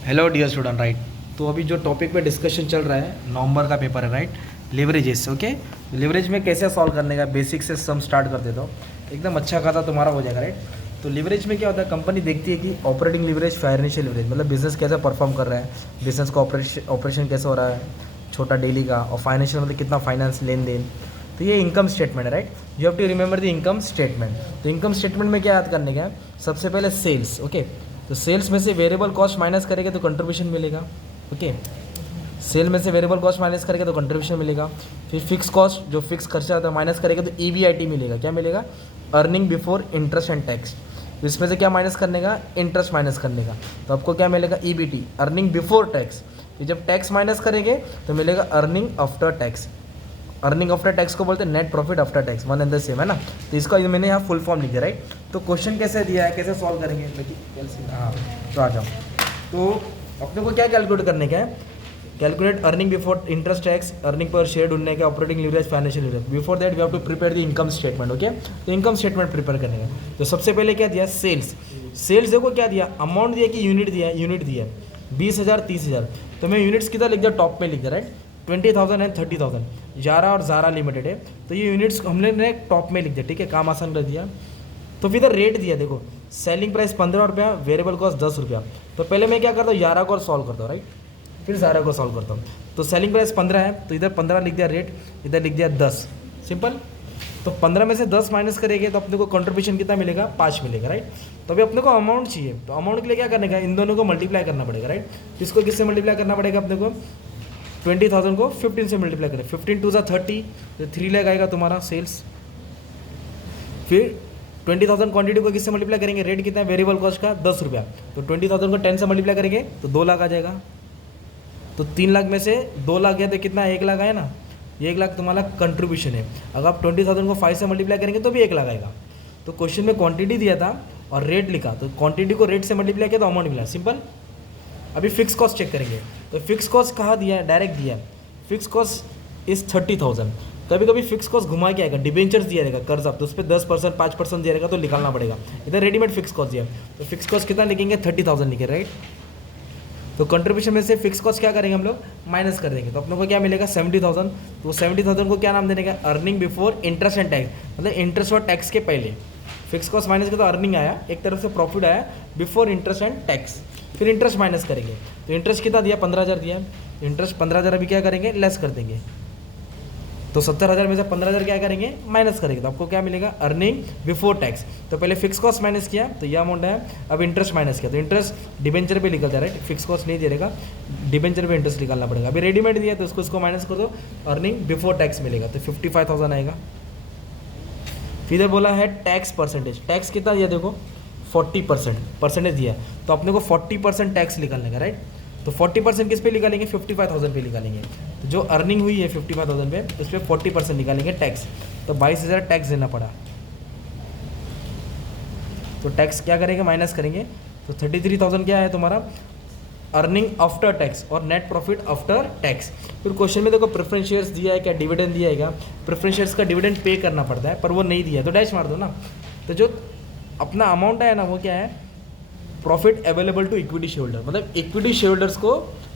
Hello dear student right. तो अभी जो टॉपिक पे डिस्कशन चल रहा है नवंबर का पेपर है राइट, लिवरेजेस। ओके, लिवरेज में कैसे सॉल्व करने का बेसिक से सम स्टार्ट कर देता हूँ, एकदम अच्छा खासा तुम्हारा हो जाएगा राइट। तो लिवरेज में क्या होता है, कंपनी देखती है कि ऑपरेटिंग लिवरेज, फाइनेंशियल लिवरेज, मतलब बिजनेस कैसा परफॉर्म कर रहा है, बिजनेस का ऑपरेशन कैसा हो रहा है, छोटा डेली का, और फाइनेंशियल मतलब कितना फाइनेंस लेन देन। तो ये इनकम स्टेटमेंट है right. You have to remember the income statement. तो इनकम स्टेटमेंट में क्या याद करने का है, सबसे पहले सेल्स। ओके, तो सेल्स में से वेरिएबल कॉस्ट माइनस करेंगे तो कंट्रीब्यूशन मिलेगा। ओके, सेल में से वेरिएबल कॉस्ट माइनस करेंगे तो कंट्रीब्यूशन मिलेगा। फिर फिक्स कॉस्ट, जो फिक्स खर्चा होता है, माइनस करेंगे तो ईबीआईटी मिलेगा। क्या मिलेगा? Earning before interest and tax. तो इसमें से क्या माइनस करने का? इंटरेस्ट माइनस करने का। तो आपको क्या मिलेगा? EBT, earning before tax. फिर जब टैक्स माइनस करेंगे तो मिलेगा earning after tax. Earning after tax को बोलते हैं net profit after tax, one and the same है ना। तो इसका मैंने यहाँ फुल फॉर्म लिख दिया राइट। तो क्वेश्चन कैसे दिया है, कैसे सॉल्व करेंगे, हाँ तो आ जाओ। तो अपने को क्या कैलकुलेट करने का है, calculate earning before interest tax, earning पर शेयर ढूंढने का, operating leverage, financial leverage. Before that we have to prepare the income statement. Okay, तो इनकम स्टेटमेंट प्रिपेयर करने का। तो सबसे पहले क्या दिया? सेल्स। सेल्स देखो क्या दिया, अमाउंट दिया कि यूनिट दिया? यूनिट दिया 20,000 30,000। तो मैं यूनिट्स कितना लिख दिया? टॉप में लिख दिया राइट, 20,000 एंड 30,000। जारा और जारा लिमिटेड है, तो ये यूनिट्स हमने टॉप में लिख दिया। ठीक है, काम आसान कर दिया। तो फिर इधर रेट दिया, देखो सेलिंग प्राइस 15 रुपया, वेरिएबल कॉस्ट 10 रुपया। तो पहले मैं क्या करता हूँ, जारा को सॉल्व करता हूँ राइट, फिर जारा को सॉल्व करता हूँ। तो सेलिंग प्राइस 15 है, तो इधर 15 लिख दिया रेट, इधर लिख दिया 10, सिंपल। तो 15 में से 10 माइनस करेंगे तो अपने को कंट्रीब्यूशन कितना मिलेगा? 5 मिलेगा राइट। तो अभी अपने को अमाउंट चाहिए, तो अमाउंट के लिए क्या करने का? इन दोनों को मल्टीप्लाई करना पड़ेगा राइट। इसको किससे मल्टीप्लाई करना पड़ेगा अपने को? 20,000 को 15 से मल्टीप्लाई करें, 15 टू 30, तो 3 लाख आएगा तुम्हारा सेल्स। फिर 20,000 क्वांटिटी को किससे मल्टीप्लाई करेंगे? रेट कितना है वेरिएबल कॉस्ट का? 10 रुपया। तो 20,000 को 10 से मल्टीप्लाई करेंगे तो 2 लाख आ जाएगा। तो 3 लाख में से 2 लाख गया तो कितना? 1 लाख आया ना। ये 1 लाख तुम्हारा कंट्रीब्यूशन है। अगर आप 20,000 को 5 से मल्टीप्लाई करेंगे तो भी 1 लाख आएगा। तो क्वेश्चन में क्वांटिटी दिया था और रेट लिखा, तो क्वांटिटी को रेट से मल्टीप्लाई किया तो अमाउंट मिला, सिंपल। अभी फिक्स कॉस्ट चेक करेंगे। तो फिक्स कॉस्ट कहाँ दिया है? डायरेक्ट दिया है। Fix cost is 30,000। कभी कभी फिक्स कॉस्ट घुमा के आएगा, डिबेंचर्स दिया रहेगा कर्जा, तो उस पर 10% 5% दिया रहेगा, तो निकालना पड़ेगा। इधर रेडीमेड फिक्स कॉस्ट दिया, तो फिक्स कॉस्ट कितना लिखेंगे? 30,000 लिखे राइट। तो कंट्रीब्यूशन में से फिक्स कॉस्ट क्या करेंगे हम लोग? माइनस कर देंगे, तो अपने को क्या मिलेगा? 70,000। तो 70,000 को क्या नाम देने का? Earning before interest and tax, मतलब इंटरेस्ट और टैक्स के पहले। फिक्स कॉस्ट माइनस किया तो अर्निंग आया, एक तरफ से प्रॉफिट आया बिफोर इंटरेस्ट एंड टैक्स। फिर इंटरेस्ट माइनस करेंगे, तो इंटरेस्ट कितना दिया? 15,000 दिया। इंटरेस्ट 15,000 अभी क्या करेंगे? लेस कर देंगे। तो 70,000 में से 15,000 क्या करेंगे? माइनस करेंगे, तो आपको क्या मिलेगा? Earning before tax. तो पहले फिक्स कॉस्ट माइनस किया तो यह अमाउंट है, अब इंटरेस्ट माइनस किया तो इंटरेस्ट डिबेंचर पे निकल जाए राइट। फिक्स कॉस्ट नहीं दे रहेगा, डिबेंचर पे इंटरेस्ट निकालना पड़ेगा। अभी रेडीमेड दिया तो इसको माइनस कर दो, अर्निंग बिफोर टैक्स मिलेगा, तो 55,000 आएगा। फिर इधर बोला है टैक्स परसेंटेज, टैक्स कितना दिया? देखो 40% परसेंटेज दिया, तो अपने को 40% टैक्स निकालने का राइट। तो 40% किस पे निकालेंगे? 55,000 पे निकालेंगे। तो जो अर्निंग हुई है 55,000 पे, उस पर 40% निकालेंगे टैक्स, तो 22,000 टैक्स देना पड़ा। तो टैक्स क्या करेंगे? माइनस करेंगे, तो 33,000 क्या है तुम्हारा? अर्निंग आफ्टर टैक्स और नेट प्रॉफिट आफ्टर टैक्स। फिर क्वेश्चन में देखो प्रेफरेंस शेयर्स दिया है क्या? डिविडेंड दिया है क्या? प्रेफरेंस शेयर्स का डिविडेंड पे करना पड़ता है, पर वो नहीं दिया, तो डैश मार दो ना। तो जो अपना अमाउंट है ना, वो क्या है? Profit available to equity share holder, मतलब इक्विटी शेयर होल्डर्स को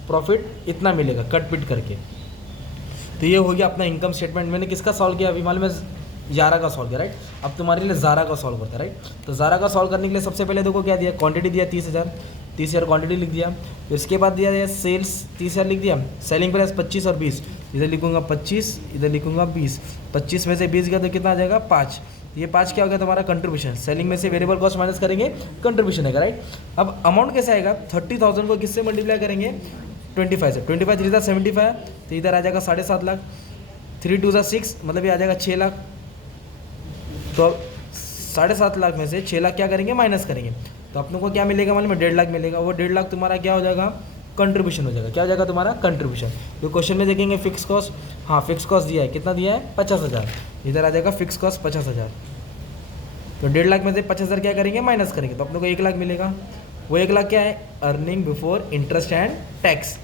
प्रॉफिट इतना मिलेगा कट पिट करके। तो ये हो गया अपना इनकम स्टेटमेंट। मैंने किसका सॉल्व किया? अभी मालूम है, जारा का सॉल्व किया राइट। अब तुम्हारे लिए जारा का सॉल्व करता है राइट। तो जारा का सॉल्व करने के लिए सबसे पहले देखो क्या दिया? क्वांटिटी दिया 30,000 क्वांटिटी लिख दिया। फिर इसके बाद दिया है सेल्स 30,000 लिख दिया। सेलिंग प्राइस 25 और 20, इधर लिखूंगा 25, इधर लिखूंगा 20। 25 में से 20 गया तो कितना आ जाएगा? 5। ये 5 क्या हो गया तुम्हारा? कंट्रीब्यूशन। सेलिंग में से वेरिएबल कॉस्ट माइनस करेंगे, कंट्रीब्यूशन है राइट। अब अमाउंट कैसे आएगा? 30,000 को किससे मल्टीप्लाई करेंगे? 25 से। 25 3 75, तो इधर आ जाएगा 7.5 लाख। 3 2 6, मतलब ये आ जाएगा 6 लाख। तो 7.5 लाख में से 6 लाख क्या करेंगे? माइनस करेंगे, तो अपने को क्या मिलेगा? मालूम है? 1.5 लाख मिलेगा। वो 1.5 लाख तुम्हारा क्या हो जाएगा? कंट्रीब्यूशन हो जाएगा। क्या हो जाएगा तुम्हारा? कंट्रीब्यूशन। तो क्वेश्चन में देखेंगे फिक्स कॉस्ट, हाँ फिक्स कॉस्ट दिया है, कितना दिया है? 50,000। इधर आ जाएगा फिक्स कॉस्ट 50,000। तो 1.5 लाख में से 50,000 क्या करेंगे? माइनस करेंगे, तो अपने को 1 लाख मिलेगा। वो 1 लाख क्या है? Earning before interest and tax.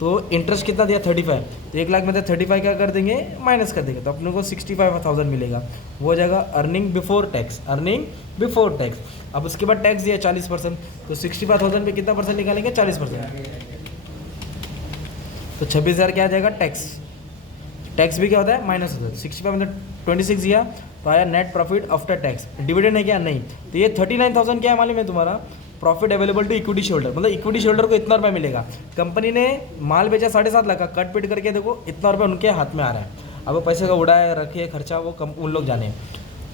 तो इंटरेस्ट कितना दिया 35, तो 1 लाख में से 35 क्या कर देंगे माइनस कर देंगे, तो अपने को 65,000 मिलेगा, वो हो जाएगा earning before tax, earning before tax. अब उसके बाद टैक्स दिया 40%, तो 65,000 पे कितना परसेंट निकालेंगे 40%, तो 26,000 क्या आ जाएगा टैक्स। टैक्स भी क्या होता है माइनस होता है, 65 मतलब 26 दिया तो आया net profit after tax. Dividend है क्या नहीं, तो ये 39,000 क्या है मालूम है तुम्हारा, profit available to equity shareholder, मतलब इक्विटी शेयरहोल्डर को इतना रुपया मिलेगा। कंपनी ने माल बेचा 7.5 लाख का, कट पिट करके देखो इतना रुपया उनके हाथ में आ रहा है, अब वो पैसे का उड़ाए रखे खर्चा वो उन लोग जाने।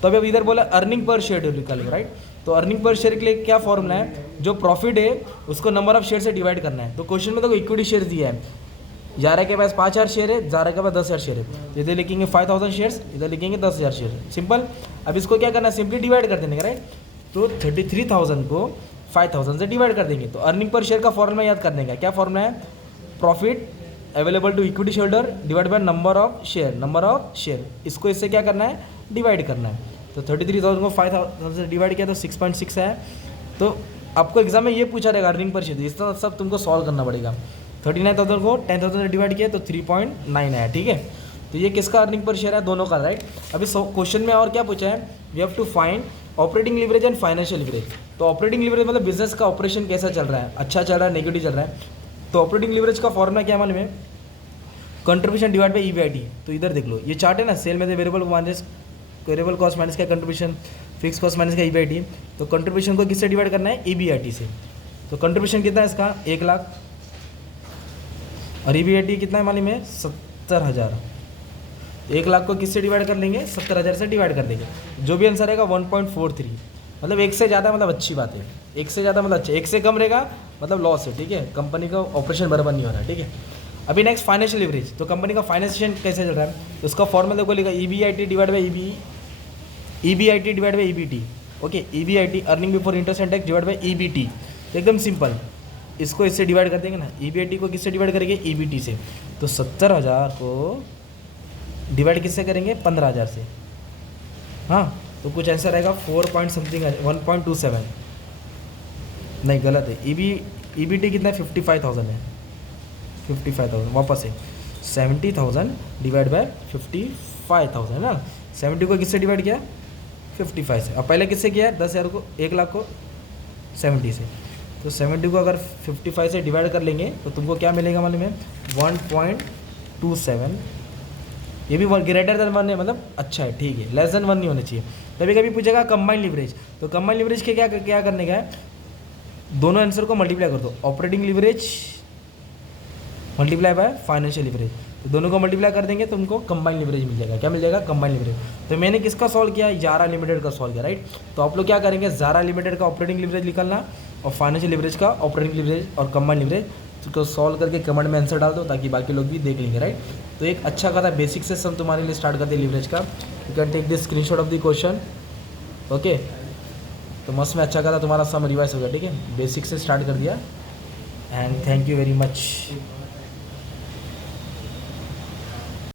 तो अभी इधर बोला अर्निंग पर शेयर निकालो, राइट। तो अर्निंग पर शेयर के लिए क्या फॉर्मूला है, जो प्रॉफिट है उसको नंबर ऑफ शेयर से डिवाइड करना है। तो क्वेश्चन में देखो इक्विटी शेयर दिया है, जारा के पास 5,000 शेयर है, जारा के पास 10,000 शेयर है, तो इधर लिखेंगे 5,000 शेयर्स, इधर लिखेंगे 10,000 शेयर, सिंपल। अब इसको क्या करना है सिंपली डिवाइड कर देंगे, राइट। तो 33,000 को 5,000 से डिवाइड कर देंगे। तो अर्निंग पर शेयर का फॉर्मूला याद कर देंगे, क्या फॉर्मूला है, profit available to equity shareholder divide by number of share, number of share, इसको इससे क्या करना है डिवाइड करना है। तो 33,000 को 5,000 से डिवाइड किया तो 6.6 है। तो आपको एग्जाम में ये पूछा रहेगा अर्निंग पर शेयर, इसका सब तुमको सॉल्व करना पड़ेगा। 39,000 को 10,000 से डिवाइड किया तो 3.9 आया, ठीक है। तो ये किसका अर्निंग पर शेयर है, दोनों का, राइट। अभी क्वेश्चन में और क्या पूछा है, we have to find operating leverage and financial leverage. तो ऑपरेटिंग लीवरेज मतलब बिजनेस का ऑपरेशन कैसा चल रहा है, अच्छा चल रहा है नेगेटिव चल रहा है। तो ऑपरेटिंग लीवरेज का फॉर्मूला क्या मालूम है, कंट्रीब्यूशन डिवाइड बाई ईबीआईटी। तो इधर देख लो ये चार्ट है ना, सेल में variable minus variable cost minus का कंट्रीब्यूशन, फिक्स कॉस्ट माइनस का ईबीआईटी। तो कंट्रीब्यूशन को किससे डिवाइड करना है, ईबीआईटी से। तो कंट्रीब्यूशन कितना है इसका 1 लाख, और ईबीआईटी कितना है मालूम है 70,000। 1 लाख को किससे डिवाइड कर लेंगे 70,000 से डिवाइड कर देंगे, जो भी आंसर रहेगा 1.43, मतलब 1 से ज़्यादा मतलब अच्छी बात है, 1 से ज़्यादा मतलब अच्छा, 1 से कम रहेगा मतलब लॉस है, ठीक है, कंपनी का ऑपरेशन बराबर नहीं हो रहा है, ठीक है। अभी नेक्स्ट फाइनेंशियल लीवरेज, तो कंपनी का फाइनेंशियल कैसे चल रहा है, तो उसका फॉर्मूला देखो लिखा EBIT divide by EBIT divide by EBT, okay. EBIT earning before interest and tax divide by EBT, एकदम सिंपल। इसको इससे डिवाइड कर देंगे ना, ईबीआईटी को किससे डिवाइड करेंगे ईबीटी से। तो 70,000 को डिवाइड किससे करेंगे 15,000 से, हाँ। तो कुछ आंसर आएगा 4 पॉइंट समथिंग 1.27, नहीं गलत है। ईबीटी कितना है 55,000 है, 55,000 वापस है 70,000 डिवाइड बाय 55,000 है ना। 70 को किससे डिवाइड किया 55 से, अब पहले किससे किया 10,000 को 1 लाख को 70 से। तो 70 को अगर 55 से डिवाइड कर लेंगे तो तुमको क्या मिलेगा मालूम है 1.27। ये भी ग्रेटर देन 1 है, मतलब अच्छा है, ठीक है, लेस देन 1 नहीं होना चाहिए। कभी कभी पूछेगा कंबाइंड लीवरेज, तो कंबाइंड लीवरेज के क्या करने का है, दोनों आंसर को मल्टीप्लाई कर दो, operating leverage multiply by financial leverage, तो दोनों को मल्टीप्लाई कर देंगे तो उनको कंबाइंड लीवरेज मिल जाएगा। क्या मिल जाएगा कंबाइंड लीवरेज। तो मैंने किसका सॉल्व किया, जारा लिमिटेड का सॉल्व किया, राइट। तो आप लोग क्या करेंगे, जारा लिमिटेड का ऑपरेटिंग लीवरेज निकालना और फाइनेंशियल लीवरेज का ऑपरेटिंग लीवरेज और कंबाइंड लीवरेज, उसको सॉल्व करके कमेंट में आंसर डाल दो ताकि बाकी लोग भी देख लेंगे, राइट। तो एक अच्छा खासा बेसिक से सम तुम्हारे लिए स्टार्ट करते हैं लीवरेज का। You can take this screenshot of the question, okay. तो मस्त में अच्छा खासा तुम्हारा सम रिवाइज हो गया, ठीक है, बेसिक से स्टार्ट कर दिया। And thank you very much.